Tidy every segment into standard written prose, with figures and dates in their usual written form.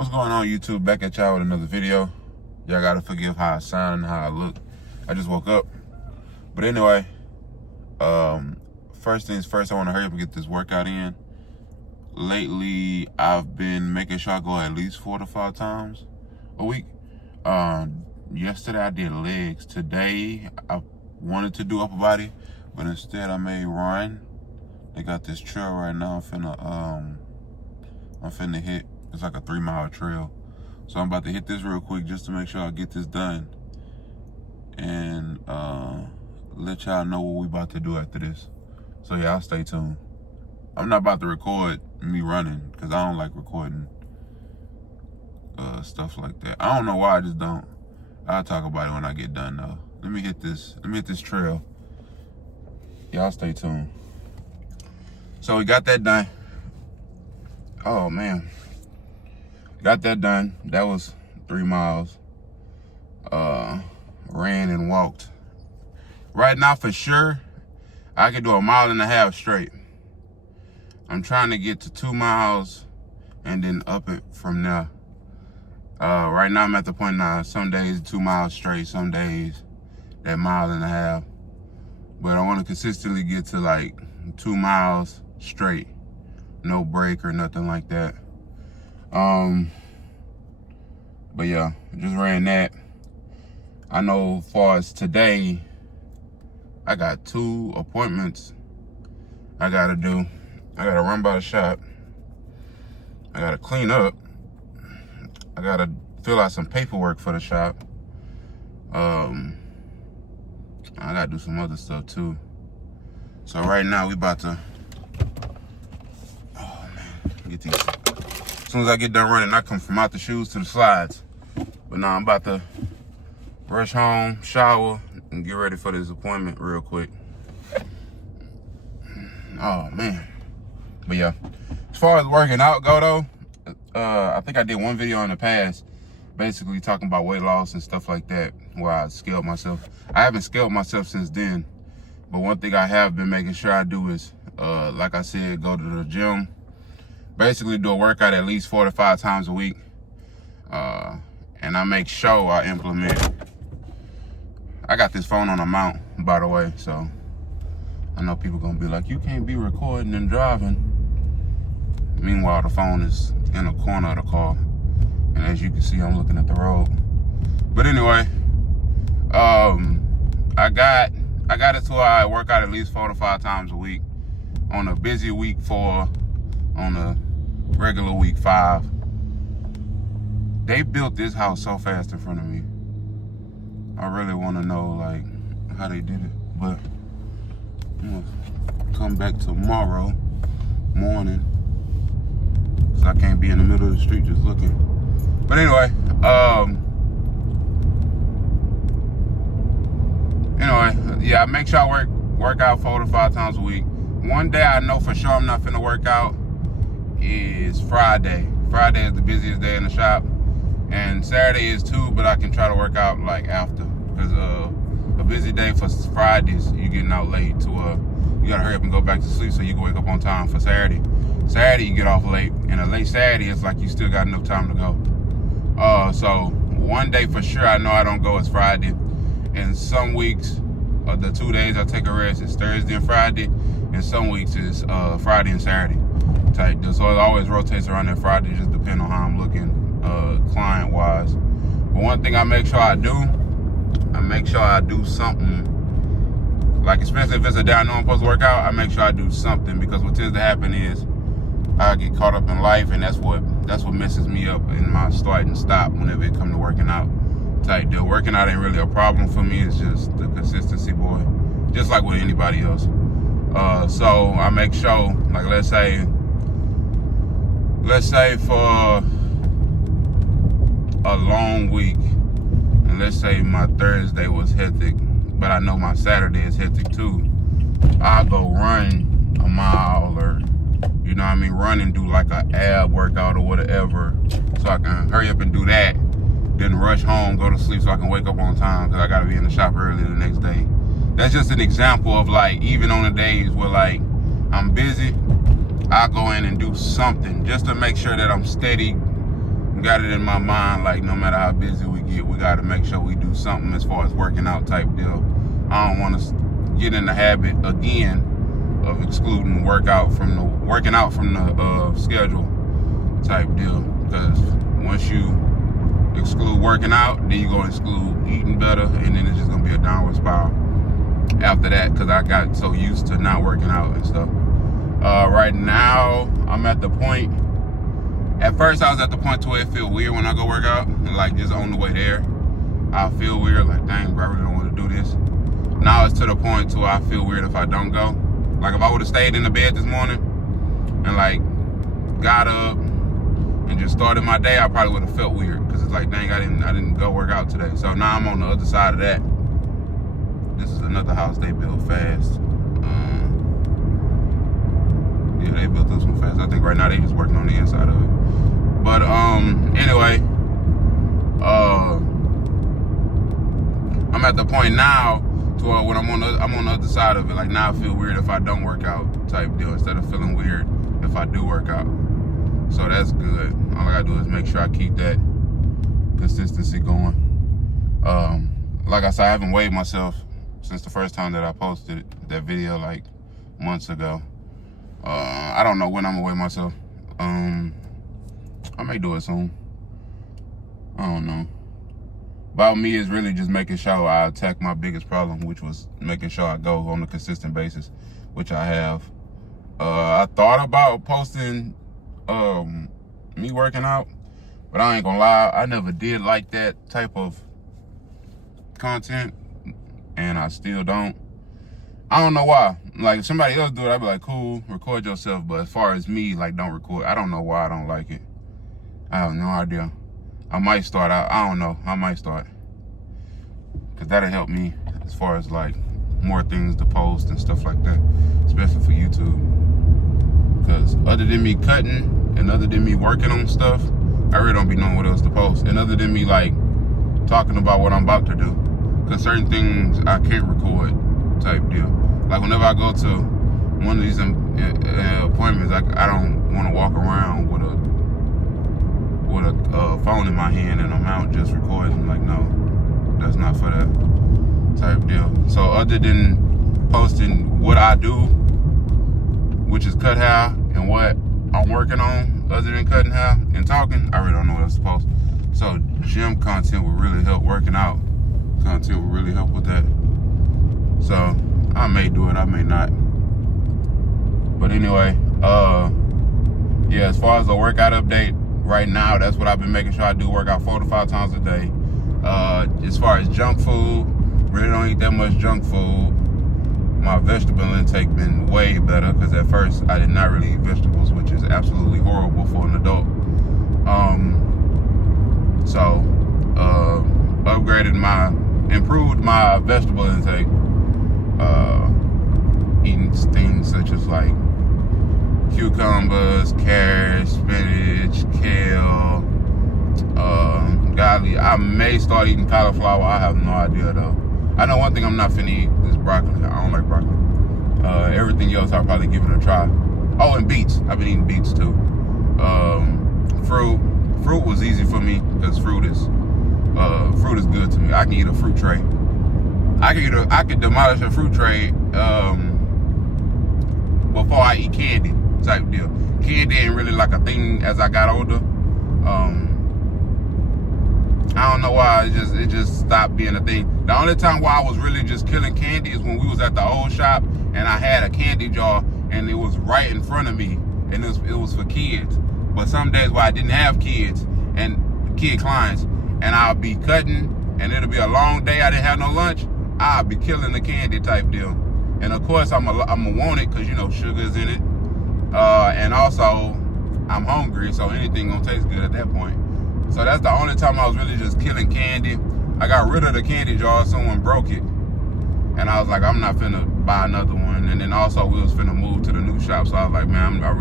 What's going on, YouTube? Back at y'all with another video. Y'all gotta forgive how I sound and how I look. I just woke up. But anyway, first things first, I want to hurry up and get this workout in. Lately, I've been making sure I go at least 4 to 5 times a week. Yesterday, I did legs. Today, I wanted to do upper body, but instead, I made run. They got this trail right now. I'm finna hit. It's like a 3-mile trail. So I'm about to hit this real quick just to make sure I get this done. And let y'all know what we about to do after this. So y'all stay tuned. I'm not about to record me running because I don't like recording stuff like that. I don't know why, I just don't. I'll talk about it when I get done though. Let me hit this trail. Y'all stay tuned. So we got that done. Oh man. Got that done. That was 3 miles. Ran and walked. Right now, for sure, I can do 1.5 miles straight. I'm trying to get to 2 miles and then up it from there. Right now, I'm at the point now, some days 2 miles straight, some days that 1.5 miles. But I want to consistently get to like 2 miles straight. No break or nothing like that. But yeah, just ran that. I know as far as today, I got 2 appointments I gotta do. I gotta run by the shop. I gotta clean up. I gotta fill out some paperwork for the shop. I gotta do some other stuff too. So right now we about to, get these. As soon as I get done running, I come from out the shoes to the slides. But now I'm about to rush home, shower, and get ready for this appointment real quick. Oh man. But yeah, as far as working out go though, I think I did one video in the past, basically talking about weight loss and stuff like that, where I scaled myself. I haven't scaled myself since then, but one thing I have been making sure I do is, like I said, go to the gym. Basically do a workout at least 4 to 5 times a week. And I make sure I implement. I got this phone on a mount, by the way, so I know people gonna be like, you can't be recording and driving. Meanwhile, the phone is in the corner of the car. And as you can see, I'm looking at the road. But anyway, I got it to where I work out at least 4 to 5 times a week. On a busy week, 4. On a regular week, 5. They built this house so fast in front of me. I really want to know like how they did it, but I'm gonna come back tomorrow morning because I can't be in the middle of the street just looking. But anyway, yeah, make sure I work out 4 to 5 times a week. One day I know for sure I'm not finna work out is Friday. Friday is the busiest day in the shop, and Saturday is too, but I can try to work out like after, because a busy day for Fridays, you getting out late to you gotta hurry up and go back to sleep so you can wake up on time for Saturday. Saturday you get off late, and a late Saturday it's like you still got enough time to go. So one day for sure I know I don't go is Friday, and some weeks the 2 days I take a rest is Thursday and Friday, and some weeks is Friday and Saturday type deal. So it always rotates around that Friday, just depending on how I'm looking client wise. But one thing I make sure I do something, like especially if it's a day I know I'm supposed to work out, I make sure I do something, because what tends to happen is I get caught up in life, and that's what messes me up in my start and stop whenever it comes to working out type deal. Working out ain't really a problem for me, it's just the consistency, boy, just like with anybody else. So I make sure, like let's say for a long week, and let's say my Thursday was hectic, but I know my Saturday is hectic too, I'll go run 1 mile, or you know what I mean, run and do like an ab workout or whatever, so I can hurry up and do that, then rush home, go to sleep so I can wake up on time, because I gotta be in the shop early the next day. That's just an example of like, even on the days where like I'm busy, I'll go in and do something just to make sure that I'm steady got it in my mind, like, no matter how busy we get, we got to make sure we do something as far as working out type deal. I don't want to get in the habit again of excluding working out from the schedule type deal, because once you exclude working out, then you go exclude eating better, and then it's just gonna be a downward spiral after that, because I got so used to not working out and stuff. Right now I'm at the point, at first I was at the point to where it feel weird when I go work out, and like just on the way there I feel weird, like dang bro, I really don't want to do this. Now it's to the point to where I feel weird if I don't go. Like if I would have stayed in the bed this morning and like got up and just started my day, I probably would have felt weird, because it's like dang, I didn't go work out today. So now I'm on the other side of that. This is another house they built fast. Yeah, they built this one fast. I think right now they just working on the inside of it. But anyway, I'm at the point now to where when I'm on the other side of it. Like now I feel weird if I don't work out type deal, instead of feeling weird if I do work out. So that's good. All I gotta do is make sure I keep that consistency going. Like I said, I haven't weighed myself since the first time that I posted that video, like months ago. I don't know when I'm gonna weigh myself. I may do it soon. I don't know. About me is really just making sure I attack my biggest problem, which was making sure I go on a consistent basis, which I have. I thought about posting me working out, but I ain't gonna lie, I never did like that type of content, and I still don't. I don't know why. Like if somebody else do it, I'd be like, cool, record yourself. But as far as me, like don't record. I don't know why I don't like it. I have no idea. I might start out. I don't know. I might start, because that'll help me as far as like more things to post and stuff like that, especially for YouTube. Because other than me cutting and other than me working on stuff, I really don't be knowing what else to post. And other than me like talking about what I'm about to do, because certain things I can't record type deal. Like whenever I go to one of these appointments, I don't want to walk around with a phone in my hand and I'm out just recording. Like no, that's not for that type deal. So other than posting what I do, which is cut hair, and what I'm working on, other than cutting hair and talking, I really don't know what else to post. So gym content will really help. Working out content will really help with that. So I may do it, I may not. But anyway, yeah, as far as the workout update, right now, that's what I've been making sure I do. Work out 4 to 5 times a day. As far as junk food, really don't eat that much junk food. My vegetable intake been way better, because at first I did not really eat vegetables, which is absolutely horrible for an adult. So improved my vegetable intake. Eating things such as like cucumbers, carrots, spinach, kale. Golly, I may start eating cauliflower. I have no idea though. I know one thing I'm not finna eat is broccoli. I don't like broccoli. Everything else I'll probably give it a try. Oh, and beets. I've been eating beets too. Fruit was easy for me, because fruit is good to me. I can eat a fruit tray. I could demolish a fruit tray before I eat candy type deal. Candy ain't really like a thing as I got older. I don't know why, it just stopped being a thing. The only time where I was really just killing candy is when we was at the old shop and I had a candy jar and it was right in front of me, and it was for kids. But some days where I didn't have kids and kid clients, and I'll be cutting and it'll be a long day, I didn't have no lunch, I'll be killing the candy type deal. And of course I'm gonna want it, because you know sugar's in it, and also I'm hungry, so anything gonna taste good at that point. So that's the only time I was really just killing candy. I got rid of the candy jar, someone broke it, and I was like, I'm not finna buy another one. And then also we was finna move to the new shop, so I was like, man, I'm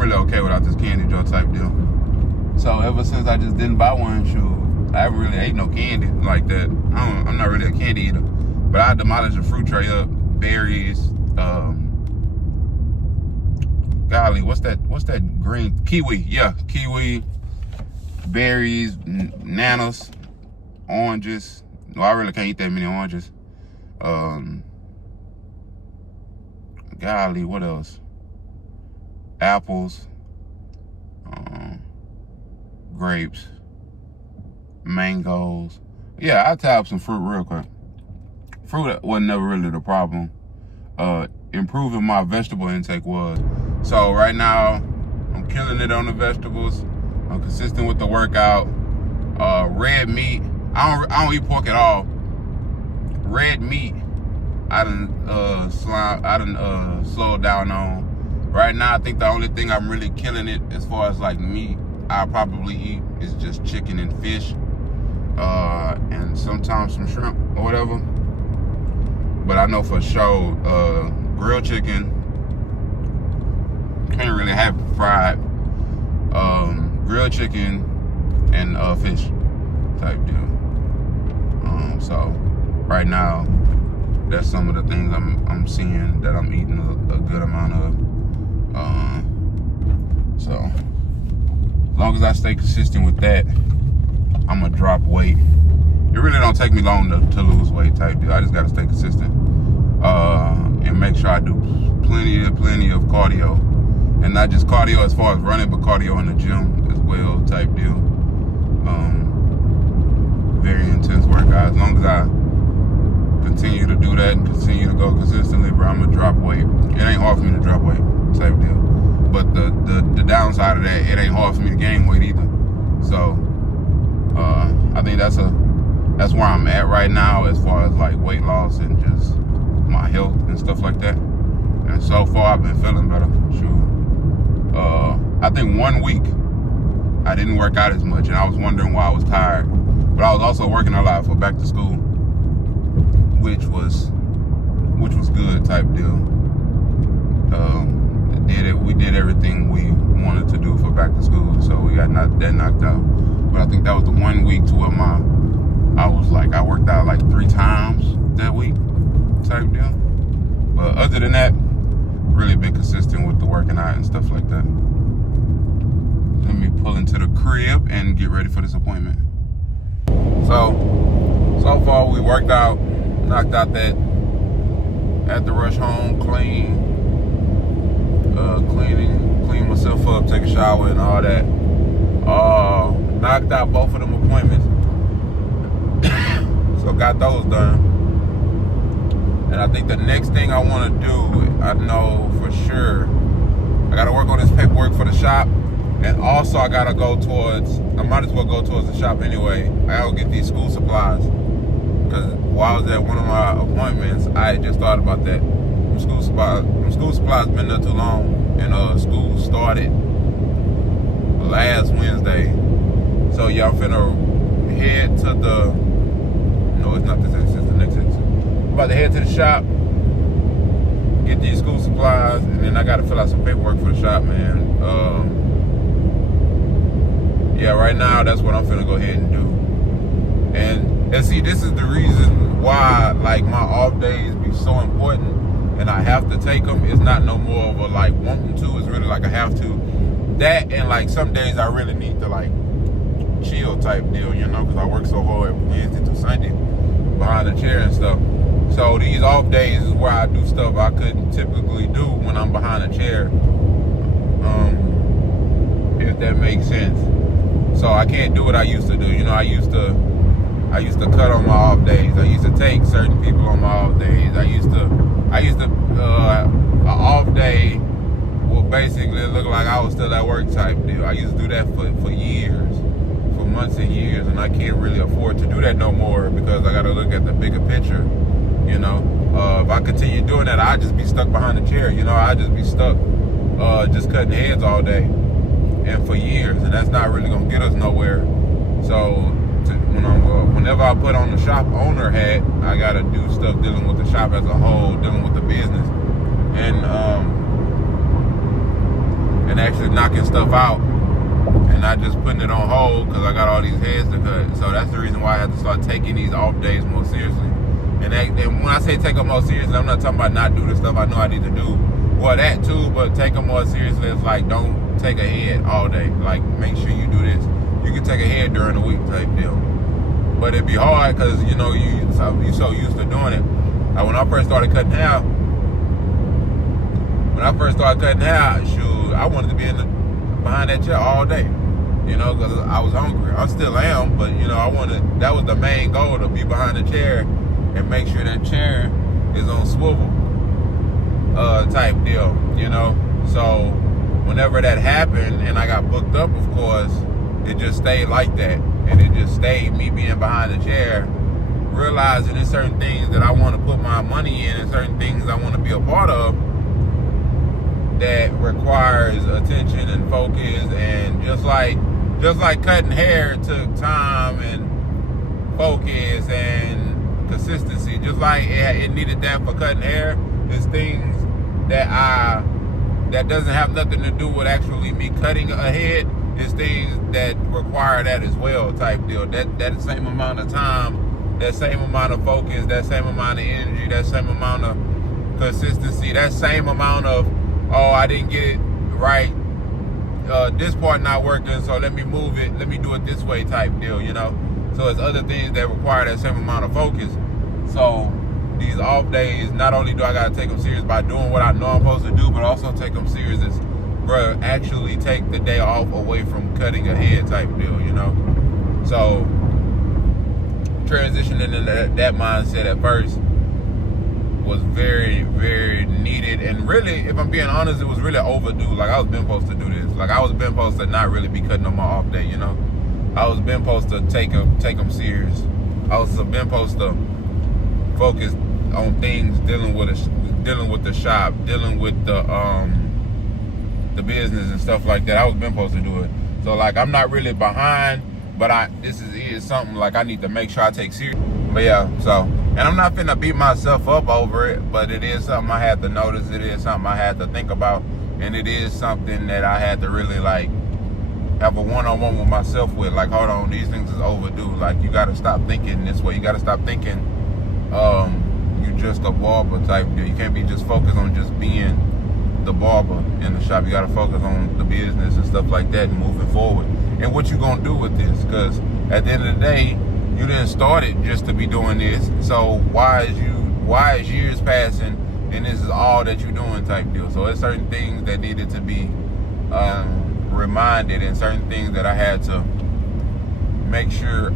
really okay without this candy jar type deal. So ever since I just didn't buy one, shoot, I haven't really ate no candy like that. I'm not really a candy eater, but I demolished a fruit tray up, berries, golly, what's that green? Kiwi, yeah, kiwi, berries, bananas, oranges. No, I really can't eat that many oranges. Golly, what else? Apples, grapes, mangoes. Yeah, I tab some fruit real quick. Fruit wasn't never really the problem. Improving my vegetable intake was. So right now, I'm killing it on the vegetables. I'm consistent with the workout. Red meat, I don't eat pork at all. Red meat, I done slowed down on. Right now, I think the only thing I'm really killing it as far as like meat I probably eat is just chicken and fish, and sometimes some shrimp or whatever. But I know for sure, grilled chicken, can't really have it fried. Grilled chicken and fish type deal. So right now, that's some of the things I'm seeing that I'm eating a good amount of. So as long as I stay consistent with that, I'm gonna drop weight. It really don't take me long to lose weight type deal. I just gotta stay consistent and make sure I do plenty of cardio, and not just cardio as far as running, but cardio in the gym as well type deal. Very intense workout. As long as I continue to do that and continue to go consistently, bro, I'm gonna drop weight. It ain't hard for me to drop weight type deal. But the downside of that, it ain't hard for me to gain weight either. So I think that's where I'm at right now as far as like weight loss and just my health and stuff like that. And so far I've been feeling better. I think 1 week I didn't work out as much, and I was wondering why I was tired. But I was also working a lot for back to school, which was good type deal. We did everything we wanted to do for back to school, so we got that knocked out. But I think that was the 1 week to where I worked out like 3 times that week type deal. But other than that, really been consistent with the working out and stuff like that. Let me pull into the crib and get ready for this appointment. So far we worked out, knocked out that at the rush home, clean myself up, take a shower and all that. Knocked out both of them appointments. So got those done. And I think the next thing I want to do, I know for sure, I got to work on this paperwork for the shop. And also I might as well go towards the shop anyway. I gotta get these school supplies. Because while I was at one of my appointments, I just thought about that. School supplies been there too long. And school started last Wednesday. So yeah, I'm finna head to no, it's not this exit, it's the next exit. I'm about to head to the shop, get these school supplies, and then I gotta fill out some paperwork for the shop, man. Yeah, right now that's what I'm finna go ahead and do. And see, this is the reason why like my off days be so important, and I have to take them. It's not no more of a like wanting to, it's really like I have to. That and like some days I really need to like chill type deal, you know, because I work so hard Wednesday to Sunday behind the chair and stuff. So these off days is where I do stuff I couldn't typically do when I'm behind a chair, if that makes sense. So I can't do what I used to do. You know, I used to cut on my off days. I used to take certain people on my off days. I used to an off day will basically look like I was still at work type deal. I used to do that for years, for months and years, and I can't really afford to do that no more because I got to look at the bigger picture. You know, if I continue doing that, I'd just be stuck behind the chair. You know, I'd just be stuck just cutting heads all day and for years, and that's not really gonna get us nowhere. So whenever I put on the shop owner hat, I gotta do stuff dealing with the shop as a whole, dealing with the business, and actually knocking stuff out, and not just putting it on hold because I got all these heads to cut. So that's the reason why I have to start taking these off days more seriously. And when I say take them more seriously, I'm not talking about not do the stuff I know I need to do. Well, that too, but take them more seriously. It's like don't take a head all day. Like make sure you do this. You can take a head during the week type deal. But it'd be hard because you know you so used to doing it. Like when I first started cutting hair, shoot, I wanted to be behind that chair all day. You know, because I was hungry. I still am, but you know, that was the main goal, to be behind the chair and make sure that chair is on swivel, type deal, you know. So whenever that happened and I got booked up, of course, it just stayed like that. And it just stayed me being behind the chair, realizing there's certain things that I want to put my money in and certain things I want to be a part of that requires attention and focus. And just like cutting hair, it took time and focus and consistency. Just like it needed that for cutting hair, there's things that doesn't have nothing to do with actually me cutting a head. It's things that require that as well, type deal. That same amount of time, that same amount of focus, that same amount of energy, that same amount of consistency, that same amount of, oh, I didn't get it right, this part not working, so let me move it, let me do it this way type deal, you know? So it's other things that require that same amount of focus. So these off days, not only do I gotta take them serious by doing what I know I'm supposed to do, but also take them serious as, bro, actually take the day off away from cutting a head type deal, you know? So transitioning into that mindset at first was very, very needed. And really, if I'm being honest, it was really overdue. Like, I was been supposed to do this. Like, I was been supposed to not really be cutting on my off day, you know? I was been supposed to take them serious. I was been supposed to focus on things dealing with the shop, dealing with the business and stuff like that. I was been supposed to do it. So like, I'm not really behind, but this is something like I need to make sure I take serious. But yeah, so, and I'm not finna beat myself up over it, but it is something I had to notice. It is something I had to think about, and it is something that I had to really like have a one-on-one with myself with. Like, hold on, these things is overdue. Like, you gotta stop thinking this way. You gotta stop thinking you just a barber type deal. You can't be just focused on just being the barber in the shop. You gotta focus on the business and stuff like that and moving forward. And what you gonna do with this? Because at the end of the day, you didn't start it just to be doing this. So why is years passing and this is all that you're doing type deal? So there's certain things that needed to be reminded, and certain things that I had to make sure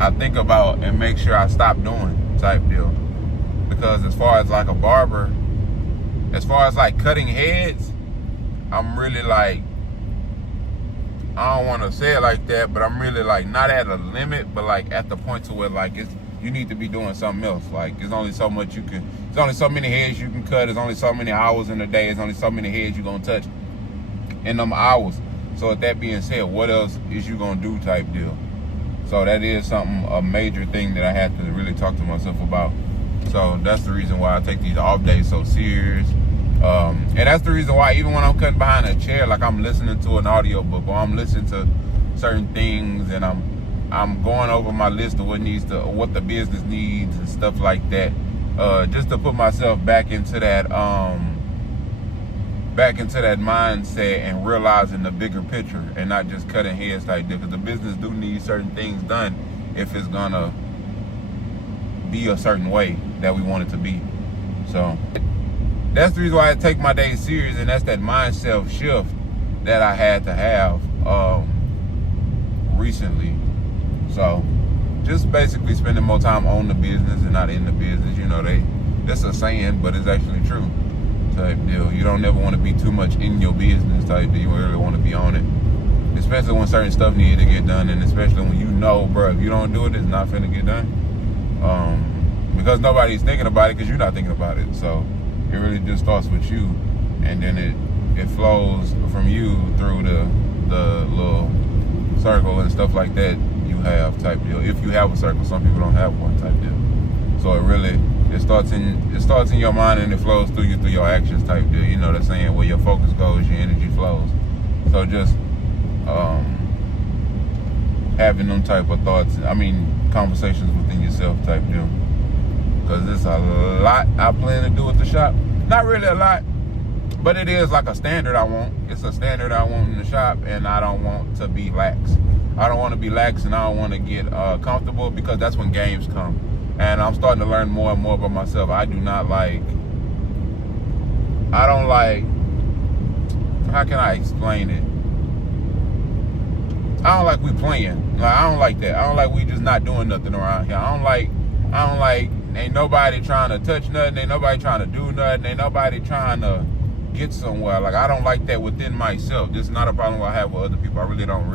I think about and make sure I stop doing type deal. Because as far as like a barber, as far as like cutting heads, I'm really like, I don't want to say it like that, but I'm really like not at a limit, but like at the point to where like you need to be doing something else. Like, there's only so much you can, there's only so many heads you can cut, there's only so many hours in a day, there's only so many heads you're gonna touch in them hours. So with that being said, what else is you gonna do type deal? So that is something, a major thing that I had to really talk to myself about. So that's the reason why I take these off days so serious. And that's the reason why even when I'm cutting behind a chair, like I'm listening to an audio book or I'm listening to certain things, and I'm going over my list of what the business needs and stuff like that, just to put myself back into that mindset and realizing the bigger picture and not just cutting heads like that. Because the business do need certain things done if it's gonna be a certain way that we want it to be. So that's the reason why I take my day serious, and that's that mindset shift that I had to have recently. So just basically spending more time on the business and not in the business. You know, that's a saying, but it's actually true type deal. You don't ever want to be too much in your business type deal. You really want to be on it, especially when certain stuff needed to get done, and especially when you know, bro, if you don't do it, it's not finna get done. Because nobody's thinking about it, because you're not thinking about it. So it really just starts with you, and then it flows from you through the little circle and stuff like that you have type deal. If you have a circle, some people don't have one type deal. So it starts in your mind and it flows through you through your actions type deal. You know what I'm saying? Where your focus goes, your energy flows. So just having them type of thoughts, conversations within yourself type deal. Because there's a lot I plan to do at the shop. Not really a lot, But it is like a standard I want. It's a standard I want in the shop, and I don't want to be lax. I don't want to be lax, and I don't want to get comfortable, because that's when games come. And I'm starting to learn more and more about myself. I don't like, how can I explain it? I don't like we playing. Like, I don't like that. I don't like we just not doing nothing around here. I don't like, ain't nobody trying to touch nothing. Ain't nobody trying to do nothing. Ain't nobody trying to get somewhere. Like, I don't like that within myself. This is not a problem I have with other people. I really don't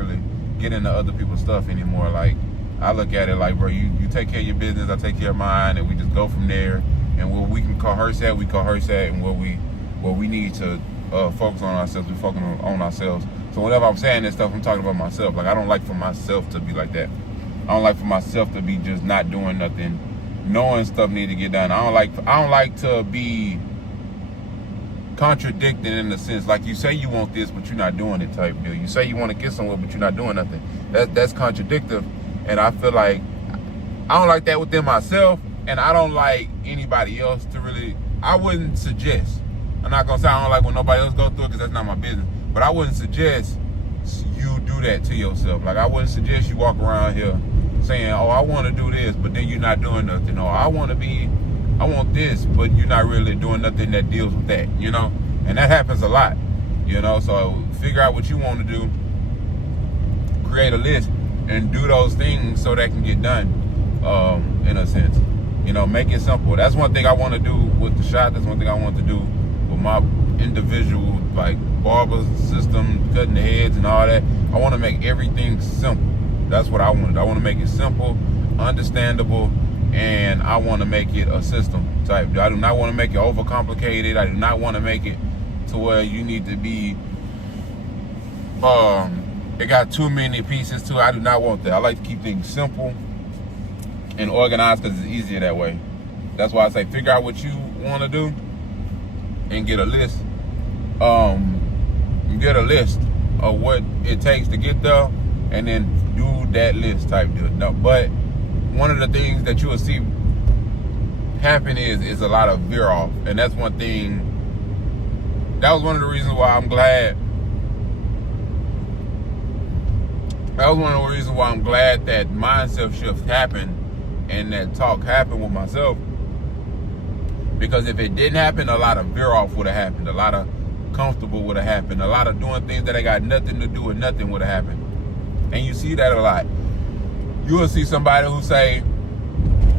get into other people's stuff anymore. Like, I look at it like, bro, you take care of your business, I take care of mine, and we just go from there. And where we can coerce at, we coerce at, and where we need to focus on ourselves, we focus on ourselves. So whenever I'm saying this stuff, I'm talking about myself. Like, I don't like for myself to be like that. I don't like for myself to be just not doing nothing, knowing stuff need to get done. I don't like to be contradicting in the sense, like, you say you want this, but you're not doing it type deal. You say you want to get somewhere, but you're not doing nothing. That's contradictive, and I feel like I don't like that within myself, and I don't like anybody else to really. I wouldn't suggest. I'm not gonna say I don't like when nobody else go through it, because that's not my business. But I wouldn't suggest you do that to yourself. Like, I wouldn't suggest you walk around here saying, oh, I want to do this, but then you're not doing nothing. Or I want this, but you're not really doing nothing that deals with that, you know? And that happens a lot, you know? So figure out what you want to do, create a list, and do those things so that can get done, in a sense. You know, make it simple. That's one thing I want to do with the shop. That's one thing I want to do with my individual, like, barber system, cutting the heads and all that. I want to make everything simple. That's what I want. I want to make it simple, understandable, and I want to make it a system type. I do not want to make it overcomplicated. I do not want to make it to where you need to be, it got too many pieces to it. I do not want that. I like to keep things simple and organized, because it's easier that way. That's why I say figure out what you want to do and get a list. Get a list of what it takes to get there, and then do that list type deal. No, but one of the things that you will see happen is a lot of veer off, and that's one thing. That was one of the reasons why I'm glad. That was one of the reasons why I'm glad that mindset shift happened and that talk happened with myself. Because if it didn't happen, a lot of veer off would have happened. A lot of comfortable would have happened. A lot of doing things that ain't got nothing to do with nothing would have happened. And you see that a lot. You will see somebody who say,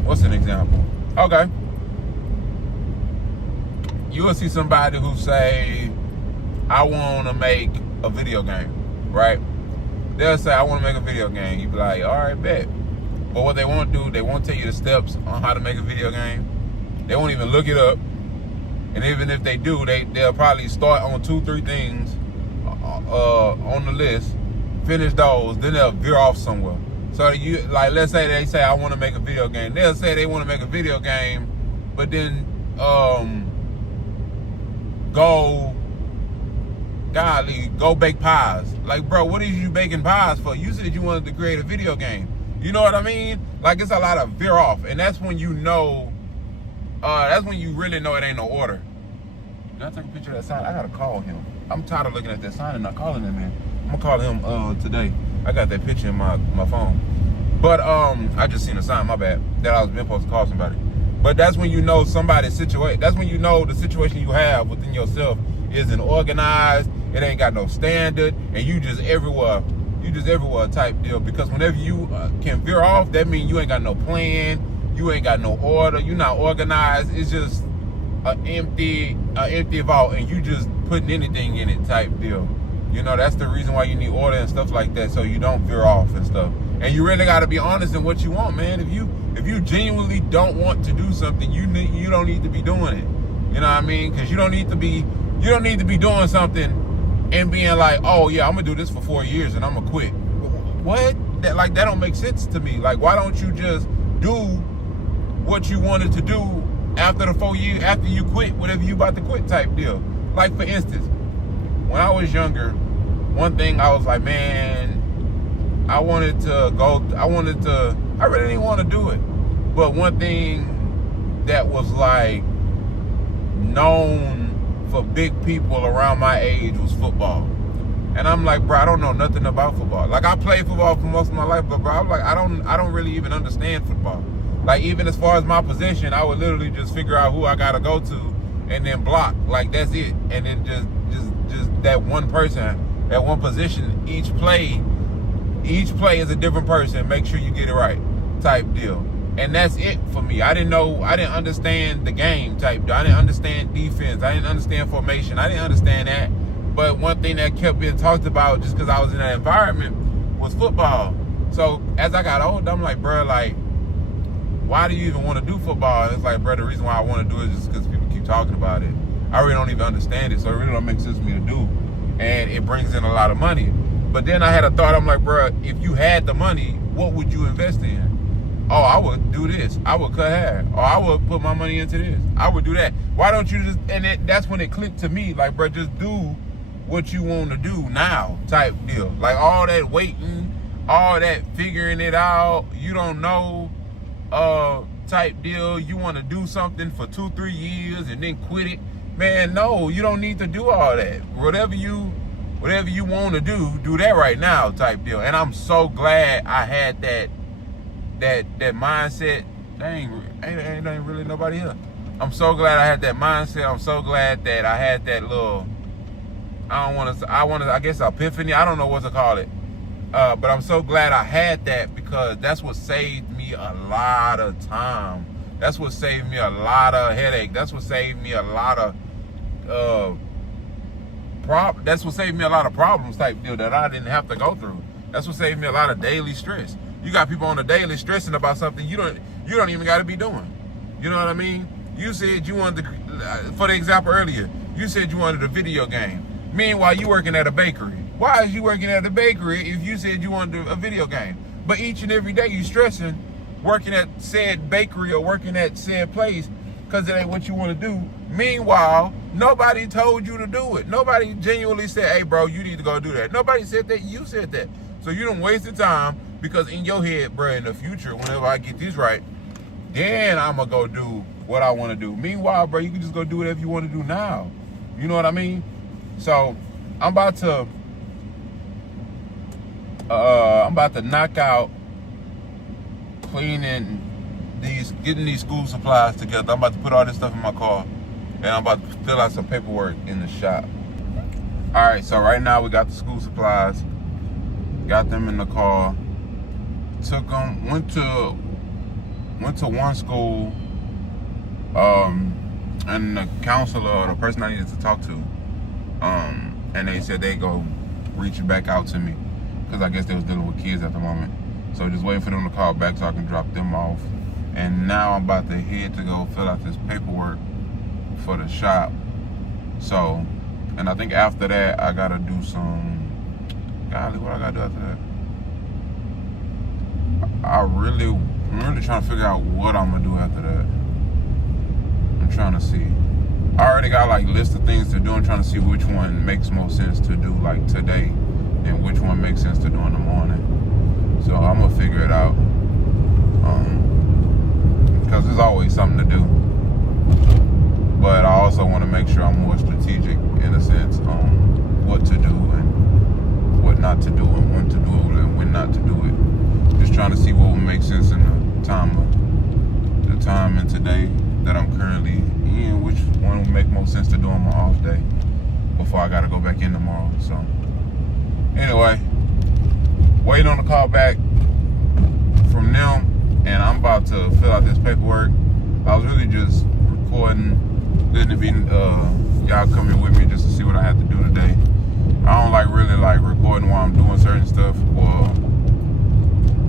what's an example? Okay. You will see somebody who say, I want to make a video game, right? They'll say, I want to make a video game. You be like, all right, bet. But what they won't do, they won't tell you the steps on how to make a video game. They won't even look it up. And even if they do, they'll probably start on 2-3 things on the list, finish those, then they'll veer off somewhere. So you, like, let's say they say I want to make a video game. They'll say they want to make a video game, but then go bake pies. Like, bro, what are you baking pies for? You said you wanted to create a video game. You know what I mean? Like, it's a lot of veer off, and that's when you know. That's when you really know it ain't no order. Can I take a picture of that sign? I gotta call him. I'm tired of looking at that sign and not calling him, man. I'm gonna call him today. I got that picture in my phone. But I just seen a sign, my bad, that I was supposed to call somebody. But that's when you know somebody's situation. That's when you know the situation you have within yourself isn't organized. It ain't got no standard, and you just everywhere type deal. Because whenever you can veer off, that means you ain't got no plan. You ain't got no order. You're not organized. It's just an empty vault, and you just putting anything in it type deal. You know, that's the reason why you need order and stuff like that, so you don't veer off and stuff. And you really got to be honest in what you want, man. If you genuinely don't want to do something, you don't need to be doing it. You know what I mean? Because you don't need to be doing something and being like, oh yeah, I'm gonna do this for 4 years and I'm gonna quit. What? That don't make sense to me. Like, why don't you just do what you wanted to do after the 4 years, after you quit, whatever you about to quit type deal? Like, for instance, when I was younger, one thing I was like, man, I really didn't want to do it. But one thing that was like known for big people around my age was football. And I'm like, bro, I don't know nothing about football. Like, I played football for most of my life, but bro, I'm like, I don't really even understand football. Like, even as far as my position, I would literally just figure out who I gotta go to and then block. Like, that's it. And then just that one person, that one position, each play is a different person. Make sure you get it right, type deal. And that's it for me. I didn't understand the game type deal. I didn't understand defense. I didn't understand formation. I didn't understand that. But one thing that kept being talked about just because I was in that environment was football. So as I got older, I'm like, bro, like, why do you even want to do football? And it's like, bro, the reason why I want to do it is just because people keep talking about it. I really don't even understand it, so it really don't make sense for me to do. And it brings in a lot of money. But then I had a thought, I'm like, bro, if you had the money, what would you invest in? Oh, I would do this. I would cut hair. Or I would put my money into this. I would do that. Why don't you just, and that's when it clicked to me, like, bro, just do what you want to do now type deal. Like, all that waiting, all that figuring it out, you don't know type deal. You want to do something for 2-3 years and then quit it. Man, no, you don't need to do all that. Whatever you want to do that right now type deal. And I'm so glad I had that mindset. Ain't really nobody here. I'm so glad I had that mindset. I'm so glad that I had that little, I guess epiphany. I don't know what to call it. But I'm so glad I had that, because that's what saved me a lot of time. That's what saved me a lot of headache. That's what saved me a lot of that's what saved me a lot of problems type deal that I didn't have to go through. That's what saved me a lot of daily stress. You got people on the daily stressing about something you don't even got to be doing. You know what I mean? You said you wanted for the example earlier, you said you wanted a video game. Meanwhile, you working at a bakery. Why is you working at a bakery if you said you wanted a video game? But each and every day you stressing working at said bakery or working at said place because it ain't what you want to do. Meanwhile, nobody told you to do it. Nobody genuinely said, hey, bro, you need to go do that. Nobody said that. You said that. So you done wasted time, because in your head, bro, in the future, whenever I get this right, then I'm going to go do what I want to do. Meanwhile, bro, you can just go do whatever you want to do now. You know what I mean? So I'm about to knock out cleaning getting these school supplies together. I'm about to put all this stuff in my car, and I'm about to fill out some paperwork in the shop. All right, so right now we got the school supplies, got them in the car, took them, went to one school, and the counselor or the person I needed to talk to, and they said they go reach back out to me, because I guess they was dealing with kids at the moment. So just waiting for them to call back so I can drop them off. And now I'm about to head to go fill out this paperwork for the shop. So, and I think after that, I gotta do some, golly, what I gotta do after that? I'm really trying to figure out what I'm gonna do after that. I'm trying to see. I already got like a list of things to do. I'm trying to see which one makes most sense to do like today and which one makes sense to do in the morning. So I'm gonna figure it out. Because there's always something to do. But I also want to make sure I'm more strategic in a sense on what to do and what not to do and when to do it and when not to do it. Just trying to see what will make sense in the time and today that I'm currently in, which one will make most sense to do on my off day before I gotta go back in tomorrow. So anyway, waiting on the call back from them, and I'm about to fill out this paperwork. I was really just recording, letting it be y'all come here with me just to see what I have to do today. I don't really like recording while I'm doing certain stuff. Well,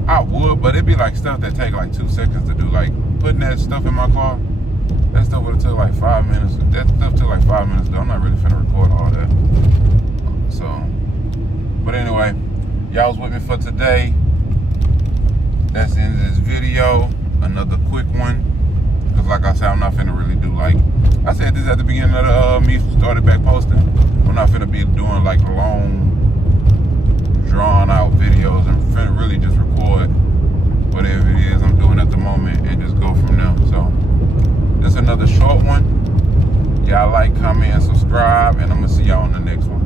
I would, but it'd be like stuff that take like 2 seconds to do. Like putting that stuff in my car, that stuff would have took like 5 minutes. That stuff took like 5 minutes to do. I'm not really finna record all that. So, but anyway, y'all was with me for today. That's the end of this video. Another quick one. Because like I said, I'm not finna really do like, I said this at the beginning of me started back posting. I'm not finna be doing like long, drawn out videos. I'm finna really just record whatever it is I'm doing at the moment and just go from there. So, this is another short one. Y'all like, comment, and subscribe, and I'm gonna see y'all on the next one.